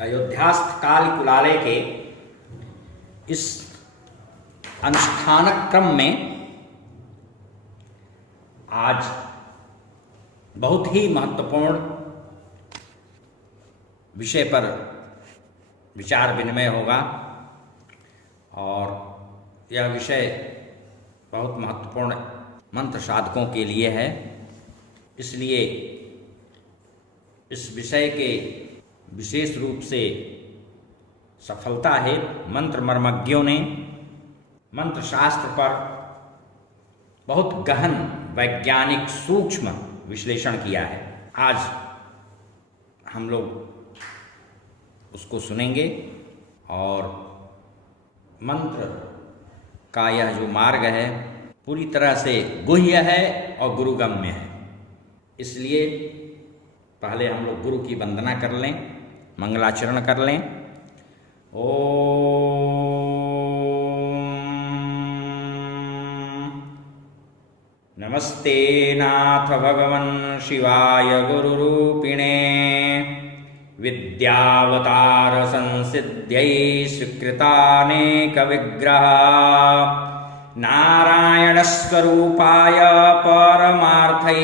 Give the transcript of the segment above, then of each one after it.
अयोध्यास्थ काल कुलालय के इस अनुष्ठान क्रम में आज बहुत ही महत्वपूर्ण विषय पर विचार विनिमय होगा और यह विषय बहुत महत्वपूर्ण मंत्र साधकों के लिए है। इसलिए इस विषय के विशेष रूप से सफलता है मंत्र मर्मज्ञों ने मंत्र शास्त्र पर बहुत गहन वैज्ञानिक सूक्ष्म विश्लेषण किया है। आज हम लोग उसको सुनेंगे और मंत्र का यह जो मार्ग है पूरी तरह से गुह्य है और गुरुगम्य है। इसलिए पहले हम लोग गुरु की वंदना कर लें, मंगलाचरण कर लें। ओम नमस्ते नाथ भगवन् शिवाय गुरुरूपिणे विद्यावतार संसिद्ध्यै स्वीकृतानेक विग्रह नारायण स्वरूपाय परमार्थैकरूपिणे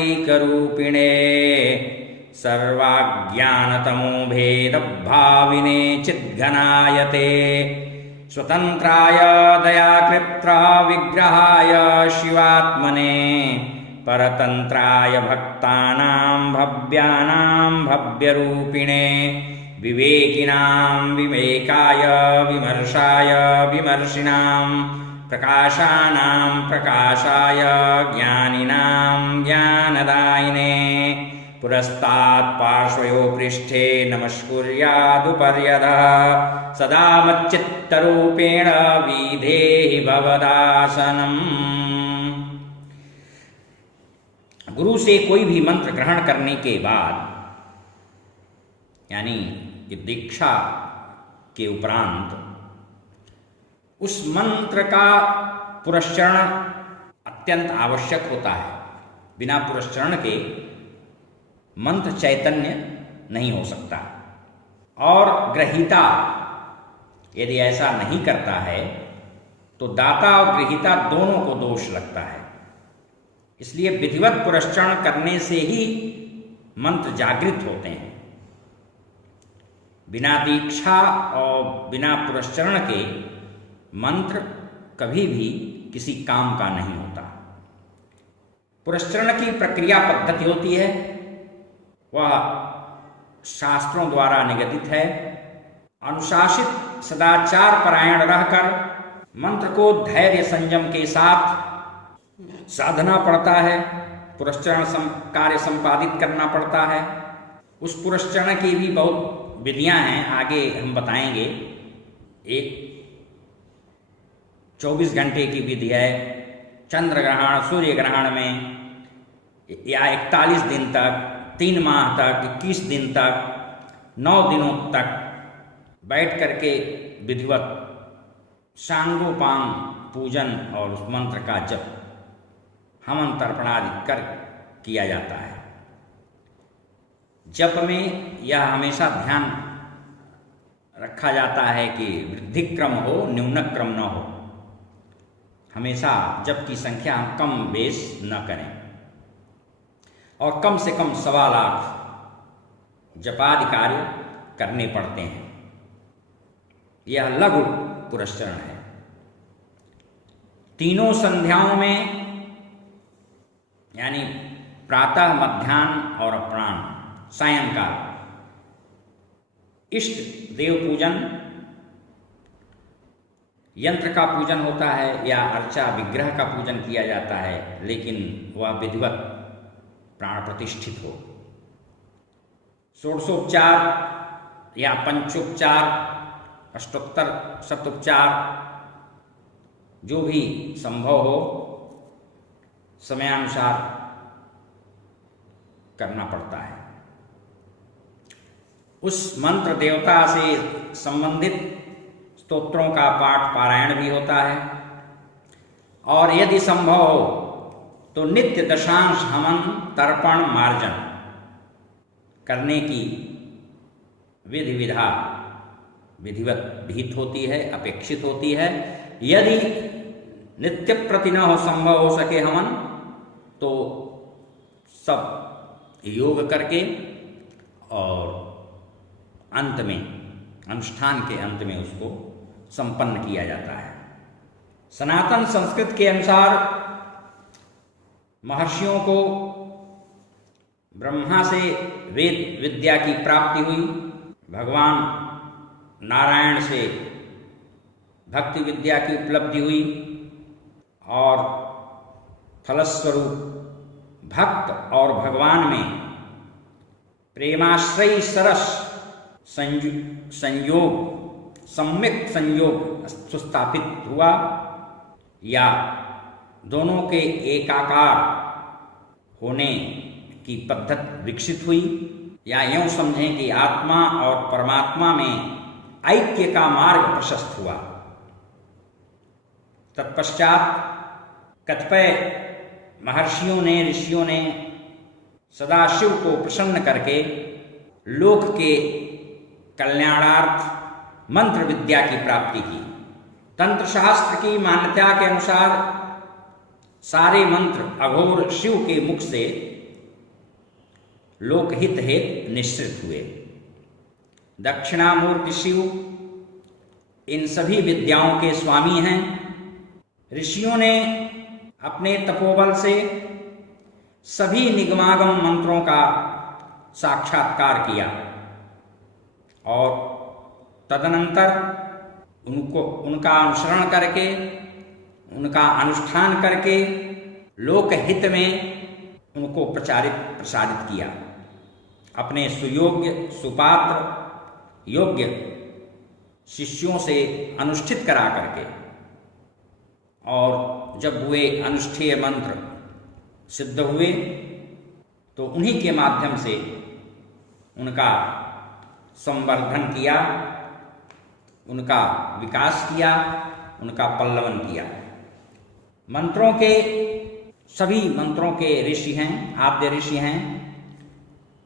सर्वाज्ञानतमो भेदभाविने चिद्घनायते स्वतन्त्राय दयाकृत्र विग्रहाय शिवात्मने परतन्त्राय भक्तानां भव्यानां भव्यरूपिणे विवेकिनां विवेकाय विमर्शाय विमर्शिनां प्रकाशानां प्रकाशाय ज्ञानिनां ज्ञानदायिने पुरस्तात् पार्श्वयो पृष्ठे नमस्कुर्यादुपर्यधः सदा मच्चित्तरूपेण विधेहि भवदासनम्। गुरु से कोई भी मंत्र ग्रहण करने के बाद यानी कि दीक्षा के उपरांत उस मंत्र का पुरस्चरण अत्यंत आवश्यक होता है। बिना पुरस्चरण के मंत्र चैतन्य नहीं हो सकता और ग्रहीता यदि ऐसा नहीं करता है तो दाता और ग्रहीता दोनों को दोष लगता है। इसलिए विधिवत पुरस्चरण करने से ही मंत्र जागृत होते हैं। बिना दीक्षा और बिना पुरस्चरण के मंत्र कभी भी किसी काम का नहीं होता। पुरस्चरण की प्रक्रिया पद्धति होती है, वह शास्त्रों द्वारा निगदित है। अनुशासित सदाचार परायण रहकर मंत्र को धैर्य संयम के साथ साधना पड़ता है। पुरस्चरण कार्य संपादित करना पड़ता है। उस पुरस्चरण की भी बहुत विधियां हैं, आगे हम बताएंगे। एक 24 घंटे की विधि है, चंद्र ग्रहण सूर्य ग्रहण में, या 41 दिन तक, 3 माह तक, 21 दिन तक, 9 दिनों तक बैठ करके विधिवत सांगोपांग पूजन और उस मंत्र का जप हवन तर्पणादि कर किया जाता है। जप में यह हमेशा ध्यान रखा जाता है कि वृद्धि क्रम हो, न्यून क्रम न हो। हमेशा जप की संख्या हम कम बेश न करें और कम से कम 1.25 लाख जपादि कार्य करने पड़ते हैं। यह लघु पुरस्चरण है। तीनों संध्याओं में यानी प्रातः, मध्याह्न और अपराह्न, सायंकाल इष्ट देव पूजन, यंत्र का पूजन होता है या अर्चा विग्रह का पूजन किया जाता है, लेकिन वह विधिवत प्राण प्रतिष्ठित हो। षोडशोपचार या पंचोपचार, अष्टोत्तर शतोपचार जो भी संभव हो समयानुसार करना पड़ता है। उस मंत्र देवता से संबंधित स्तोत्रों का पाठ पारायण भी होता है और यदि संभव हो तो नित्य दशांश हवन तर्पण मार्जन करने की विधि विधा विधिवत विहित होती है, अपेक्षित होती है। यदि नित्य प्रति न हो संभव हो सके हवन, तो सब योग करके और अंत में, अनुष्ठान के अंत में उसको संपन्न किया जाता है। सनातन संस्कृत के अनुसार महर्षियों को ब्रह्मा से वेद विद्या की प्राप्ति हुई, भगवान नारायण से भक्ति विद्या की उपलब्धि हुई और फलस्वरूप भक्त और भगवान में प्रेमाश्रयी सरस संयोग, सम्यक संयोग सुस्थापित हुआ, या दोनों के एकाकार होने की पद्धति विकसित हुई, या यूं समझें कि आत्मा और परमात्मा में ऐक्य का मार्ग प्रशस्त हुआ। तत्पश्चात कतिपय महर्षियों ने, ऋषियों ने सदाशिव को प्रसन्न करके लोक के कल्याणार्थ मंत्र विद्या की प्राप्ति की। तंत्र शास्त्र की मान्यता के अनुसार सारे मंत्र अघोर शिव के मुख से लोकहित हेतु निश्चित हुए। दक्षिणामूर्ति शिव इन सभी विद्याओं के स्वामी हैं। ऋषियों ने अपने तपोबल से सभी निगमागम मंत्रों का साक्षात्कार किया और तदनंतर उनका अनुसरण करके, उनका अनुष्ठान करके लोकहित में उनको प्रसारित किया। अपने सुयोग्य, सुपात्र, योग्य शिष्यों से अनुष्ठित करा करके, और जब वे अनुष्ठेय मंत्र सिद्ध हुए तो उन्हीं के माध्यम से उनका संवर्धन किया, उनका विकास किया, उनका पल्लवन किया। मंत्रों के, सभी मंत्रों के ऋषि हैं, आद्य ऋषि हैं।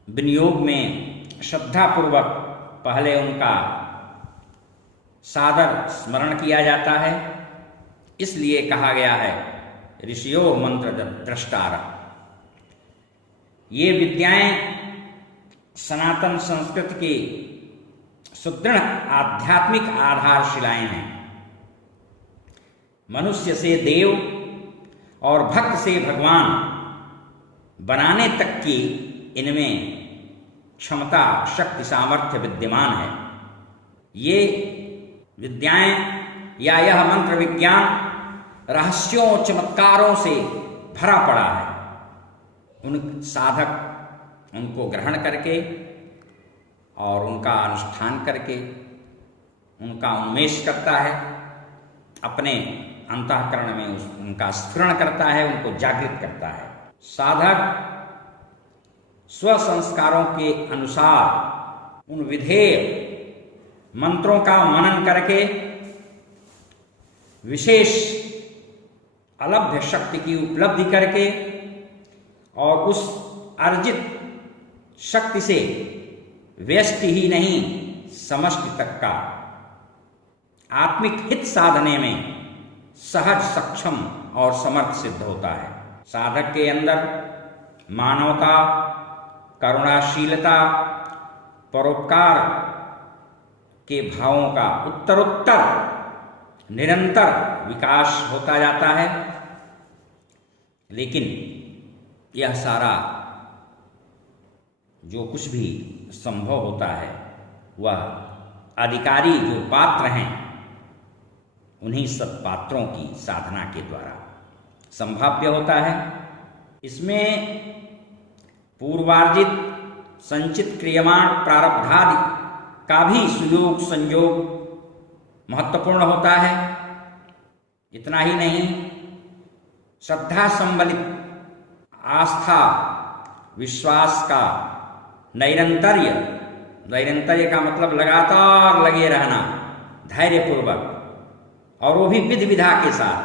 विनियोग में श्रद्धापूर्वक पहले उनका सादर स्मरण किया जाता है, इसलिए कहा गया है ऋषियो मंत्र द्रष्टार। ये विद्याएं सनातन संस्कृति की सुदृढ़ आध्यात्मिक आधारशिलाएं हैं। मनुष्य से देव और भक्त से भगवान बनाने तक की इनमें क्षमता, शक्ति, सामर्थ्य विद्यमान है। ये विद्याएं या यह मंत्र विज्ञान रहस्यों, चमत्कारों से भरा पड़ा है। उन साधक उनको ग्रहण करके और उनका अनुष्ठान करके उनका उन्मेष करता है, अपने अंतःकरण में उनका स्फुरण करता है, उनको जागृत करता है। साधक स्व संस्कारों के अनुसार उन विधेय मंत्रों का मनन करके विशेष अलभ्य शक्ति की उपलब्धि करके और उस अर्जित शक्ति से व्यष्टि ही नहीं, समष्टि तक का आत्मिक हित साधने में सहज, सक्षम और समर्थ सिद्ध होता है। साधक के अंदर मानवता, करुणाशीलता, परोपकार के भावों का उत्तरोत्तर निरंतर विकास होता जाता है। लेकिन यह सारा जो कुछ भी संभव होता है वह अधिकारी जो पात्र हैं उन्हीं सब पात्रों की साधना के द्वारा संभाव्य होता है। इसमें पूर्वार्जित संचित क्रियमाण प्रारब्धादि का भी सुयोग संयोग महत्वपूर्ण होता है। इतना ही नहीं, श्रद्धा संबलित आस्था, विश्वास का नैरंतर्य, नैरंतर्य का मतलब लगातार लगे रहना, धैर्यपूर्वक, और वो भी विधि विधा के साथ,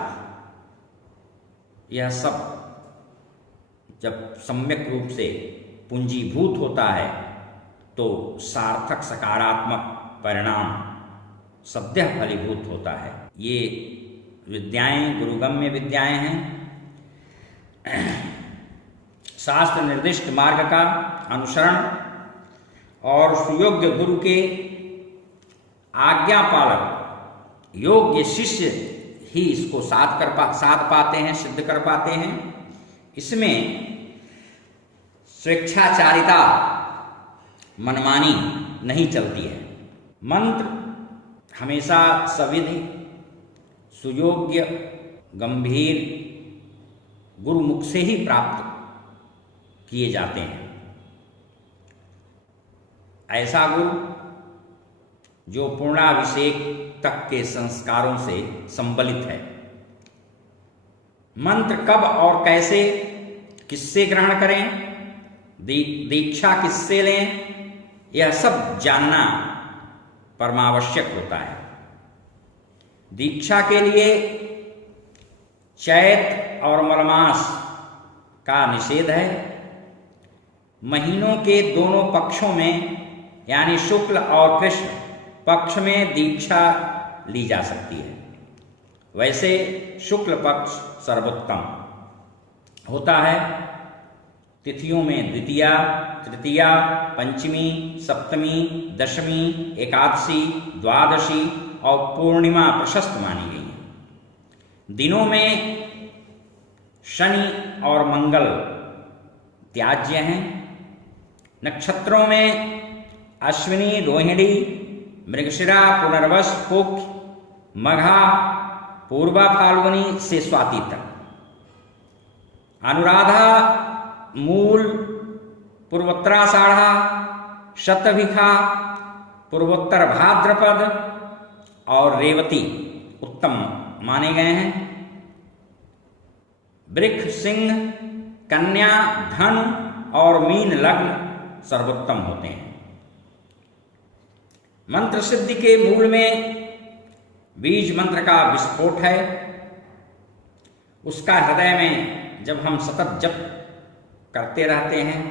यह सब जब सम्यक रूप से पूंजीभूत होता है तो सार्थक सकारात्मक परिणाम सद्यः फलीभूत होता है। ये विद्याएं गुरुगम्य विद्याएं हैं। शास्त्र निर्दिष्ट मार्ग का अनुसरण और सुयोग्य गुरु के आज्ञा पालक योग्य शिष्य ही इसको साध पाते हैं, सिद्ध कर पाते हैं। इसमें स्वेच्छाचारिता, मनमानी नहीं चलती है। मंत्र हमेशा सविधि, सुयोग्य, गंभीर गुरुमुख से ही प्राप्त किए जाते हैं। ऐसा गुरु जो पूर्णाभिषेक तक के संस्कारों से संबलित है। मंत्र कब और कैसे, किससे ग्रहण करें, दीक्षा किससे लें, यह सब जानना परमावश्यक होता है। दीक्षा के लिए चैत और मलमास का निषेध है। महीनों के दोनों पक्षों में यानी शुक्ल और कृष्ण पक्ष में दीक्षा ली जा सकती है। वैसे शुक्ल पक्ष सर्वोत्तम होता है। तिथियों में द्वितीया, तृतीया, पंचमी, सप्तमी, दशमी, एकादशी, द्वादशी और पूर्णिमा प्रशस्त मानी गई है। दिनों में शनि और मंगल त्याज्य हैं। नक्षत्रों में अश्विनी, रोहिणी, मृगशिरा, पुनर्वस, पुष्य, मघा, पूर्वा फाल्गुनी से स्वाति तक। अनुराधा, मूल, पूर्वोत्तराषाढ़ा, शतभिखा, पूर्वोत्तर भाद्रपद और रेवती उत्तम माने गए हैं। वृक्ष, सिंह, कन्या, धन और मीन लग्न सर्वोत्तम होते हैं। मंत्र सिद्धि के मूल में बीज मंत्र का विस्फोट है। उसका हृदय में जब हम सतत जप करते रहते हैं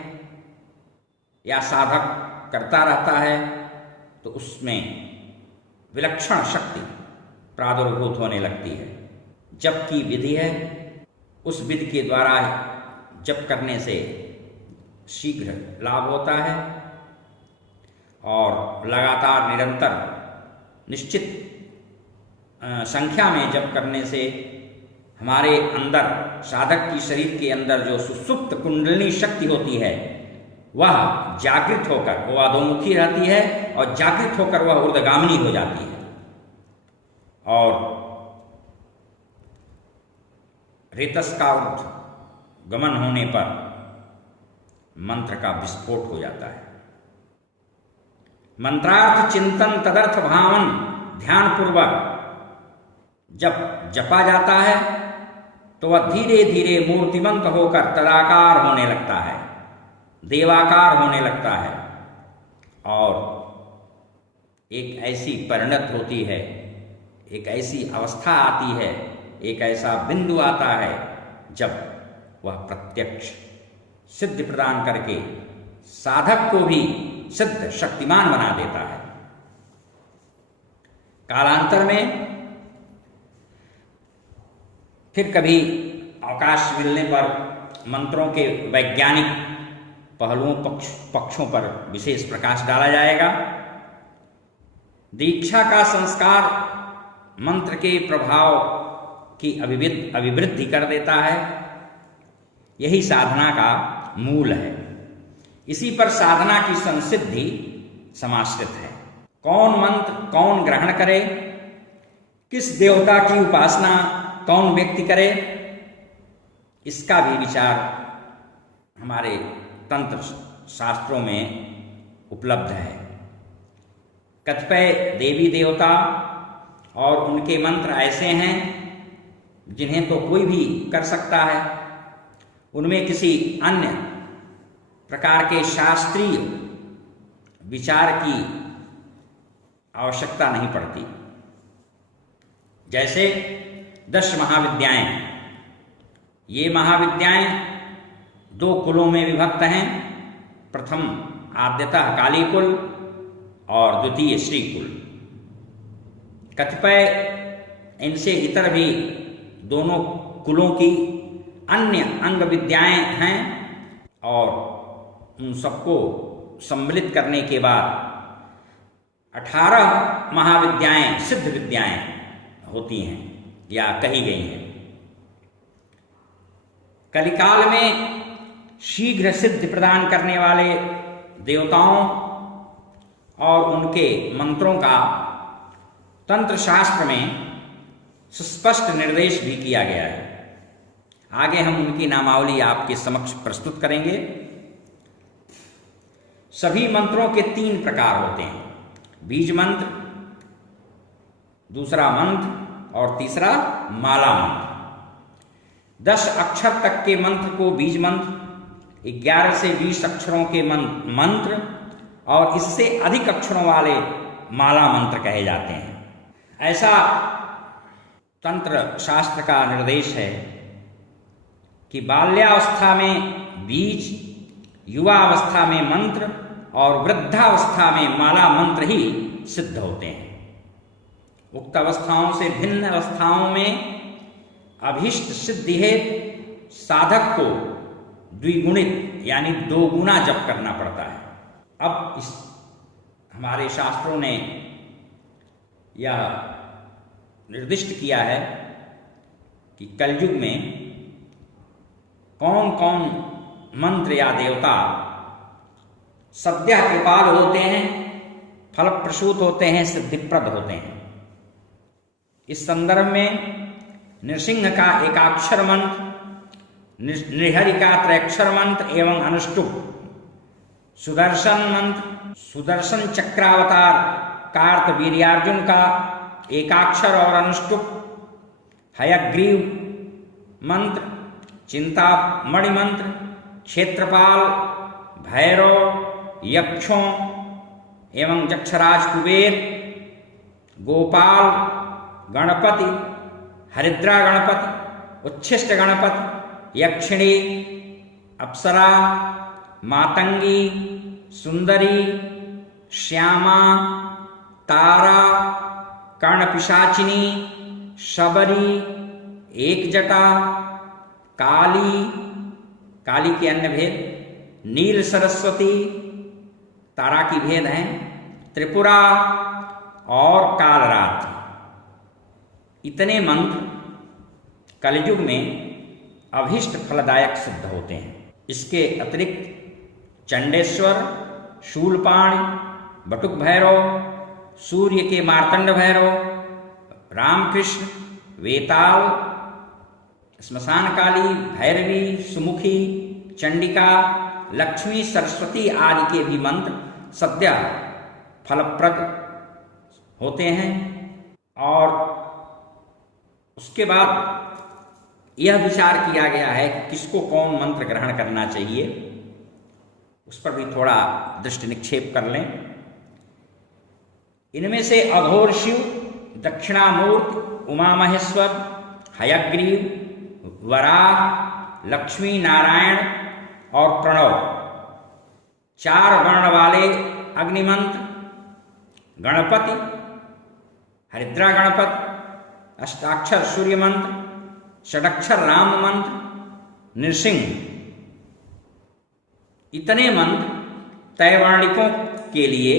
या साधक करता रहता है तो उसमें विलक्षण शक्ति प्रादुर्भूत होने लगती है। जप की विधि है, उस विधि के द्वारा जप करने से शीघ्र लाभ होता है और लगातार निरंतर निश्चित संख्या में जप करने से हमारे अंदर, साधक की शरीर के अंदर जो सुसुप्त कुंडलिनी शक्ति होती है वह जागृत होकर, वो अधोमुखी रहती है और जागृत होकर वह ऊर्ध्वगामिनी हो जाती है और रेतस का गमन होने पर मंत्र का विस्फोट हो जाता है। मंत्रार्थ चिंतन तदर्थ भावन ध्यान पूर्वक जब जपा जाता है तो वह धीरे धीरे मूर्तिमंत होकर तदाकार होने लगता है, देवाकार होने लगता है और एक ऐसी परिणत होती है, एक ऐसी अवस्था आती है, एक ऐसा बिंदु आता है जब वह प्रत्यक्ष सिद्धि प्रदान करके साधक को भी सिद्ध शक्तिमान बना देता है। कालांतर में फिर कभी अवकाश मिलने पर मंत्रों के वैज्ञानिक पहलुओं पक्षों पर विशेष प्रकाश डाला जाएगा। दीक्षा का संस्कार मंत्र के प्रभाव की अभिवृद्धि कर देता है। यही साधना का मूल है। इसी पर साधना की संसिद्धि समाश्रित है। कौन मंत्र कौन ग्रहण करे, किस देवता की उपासना कौन व्यक्ति करे, इसका भी विचार हमारे तंत्र शास्त्रों में उपलब्ध है। कतिपय देवी देवता और उनके मंत्र ऐसे हैं जिन्हें तो कोई भी कर सकता है। उनमें किसी अन्य प्रकार के शास्त्रीय विचार की आवश्यकता नहीं पड़ती। जैसे 10 महाविद्याएं, ये महाविद्याएं 2 कुलों में विभक्त हैं। प्रथम आद्यतः काली कुल और द्वितीय श्री कुल। कतिपय इनसे इतर भी दोनों कुलों की अन्य अंग विद्याएं हैं और उन सबको सम्मिलित करने के बाद 18 महाविद्याएं, सिद्ध विद्याएं होती हैं या कही गई हैं। कलिकाल में शीघ्र सिद्धि प्रदान करने वाले देवताओं और उनके मंत्रों का तंत्र शास्त्र में सुस्पष्ट निर्देश भी किया गया है। आगे हम उनकी नामावली आपके समक्ष प्रस्तुत करेंगे। सभी मंत्रों के 3 प्रकार होते हैं, बीज मंत्र, दूसरा मंत्र और तीसरा माला मंत्र। 10 अक्षर तक के मंत्र को बीज मंत्र, 11 से 20 अक्षरों के मंत्र और इससे अधिक अक्षरों वाले माला मंत्र कहे जाते हैं। ऐसा तंत्र शास्त्र का निर्देश है कि बाल्यावस्था में बीज, युवावस्था में मंत्र और वृद्धावस्था में माला मंत्र ही सिद्ध होते हैं। उक्त अवस्थाओं से भिन्न अवस्थाओं में अभीष्ट सिद्धि हेतु साधक को द्विगुणित यानी 2 गुना जप करना पड़ता है। अब इस हमारे शास्त्रों ने यह निर्दिष्ट किया है कि कलयुग में कौन कौन मंत्र या देवता सद्यः कृपाल होते हैं, फलप्रसूत होते हैं, सिद्धिप्रद होते हैं। इस संदर्भ में नृसिंह का एकाक्षर मंत्र, नृहरि का त्रैक्षर मंत्र एवं अनुष्टुप, सुदर्शन मंत्र, सुदर्शन चक्रावतार कार्त वीर्यार्जुन का एकाक्षर और अनुष्टुप, हयग्रीव मंत्र, चिंतामणि मंत्र, क्षेत्रपाल, भैरव, यक्षों एवं जक्षराज कुबेर, गोपाल, गणपति, हरिद्रा गणपति, उच्छिष्ट गणपति, यक्षिणी, अप्सरा, मातंगी, सुंदरी, श्यामा, तारा, कर्णपिशाचिनी, शबरी, एकजटा, काली, काली के अन्य भेद, नील सरस्वती, तारा की भेद हैं, त्रिपुरा और कालरात्रि। इतने मंत्र कलयुग में अभीष्ट फलदायक सिद्ध होते हैं। इसके अतिरिक्त चंडेश्वर, शूलपाणि, बटुक भैरव, सूर्य के मार्तंड भैरव, रामकृष्ण, वेताल, श्मशान काली, भैरवी, सुमुखी, चंडिका, लक्ष्मी, सरस्वती आदि के भी मंत्र सद्यः फलप्रद होते हैं। और उसके बाद यह विचार किया गया है कि किसको कौन मंत्र ग्रहण करना चाहिए, उस पर भी थोड़ा दृष्टि निक्षेप कर लें। इनमें से अघोर शिव, दक्षिणामूर्ति, उमा महेश्वर, हयग्रीव, वराह, लक्ष्मी नारायण और प्रणव, 4 वर्ण वाले अग्निमंत्र, गणपति, हरिद्रा गणपति, अष्टाक्षर सूर्य मंत्र, षडक्षर राम मंत्र, नृसिंह, इतने मंत्र तैवर्णिकों के लिए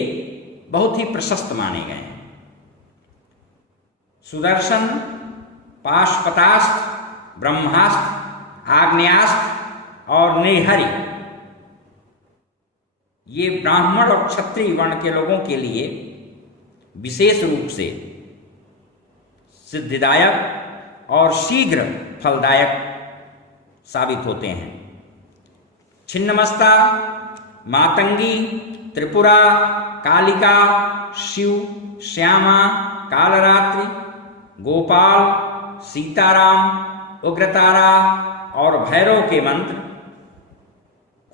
बहुत ही प्रशस्त माने गए हैं। सुदर्शन, पाशुपतास्त्र, ब्रह्मास्त्र, आग्नेयास्त्र और नृहरि, ये ब्राह्मण और क्षत्रिय वर्ण के लोगों के लिए विशेष रूप से सिद्धिदायक और शीघ्र फलदायक साबित होते हैं। छिन्नमस्ता, मातंगी, त्रिपुरा, कालिका, शिव, श्यामा, कालरात्रि, गोपाल, सीताराम, उग्रतारा और भैरव के मंत्र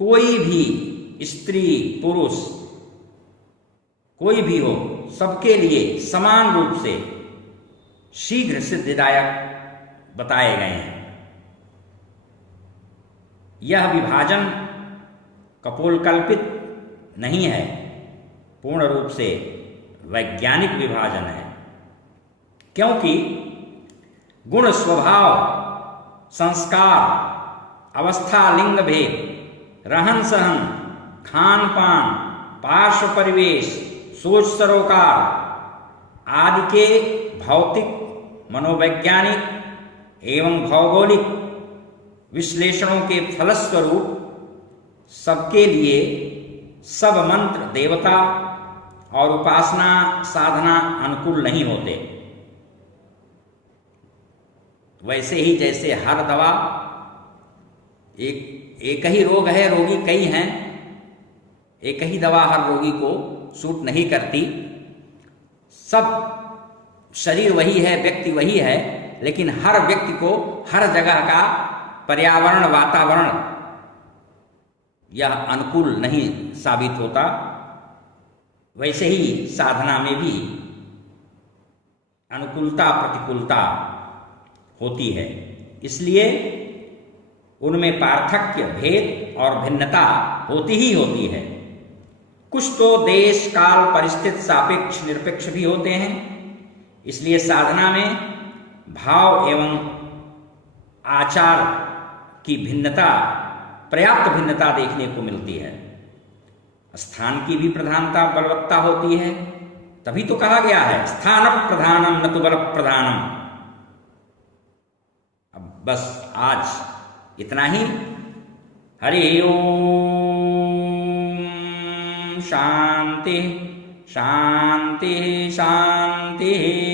कोई भी स्त्री पुरुष कोई भी हो, सबके लिए समान रूप से शीघ्र सिद्धिदायक बताए गए हैं। यह विभाजन कपोलकल्पित नहीं है, पूर्ण रूप से वैज्ञानिक विभाजन है। क्योंकि गुण, स्वभाव, संस्कार, अवस्था, लिंग भेद, रहन सहन, खान पान, पार्श्व परिवेश, सोच सरोकार आदि के भौतिक, मनोवैज्ञानिक एवं भौगोलिक विश्लेषणों के फलस्वरूप सबके लिए सब मंत्र, देवता और उपासना साधना अनुकूल नहीं होते। वैसे ही जैसे हर दवा, एक ही रोग है, रोगी कई हैं, एक ही दवा हर रोगी को सूट नहीं करती। सब शरीर वही है, व्यक्ति वही है, लेकिन हर व्यक्ति को हर जगह का पर्यावरण, वातावरण यह अनुकूल नहीं साबित होता। वैसे ही साधना में भी अनुकूलता प्रतिकूलता होती है, इसलिए उनमें पार्थक्य, भेद और भिन्नता होती ही होती है। कुछ तो देश, काल, परिस्थिति, सापेक्ष, निरपेक्ष भी होते हैं। इसलिए साधना में भाव एवं आचार की भिन्नता, पर्याप्त भिन्नता देखने को मिलती है। स्थान की भी प्रधानता, बलवत्ता होती है। तभी तो कहा गया है स्थान प्रधानम न तो बल प्रधानम। अब बस आज इतना ही। हरि ओम। शांति शांति शांति।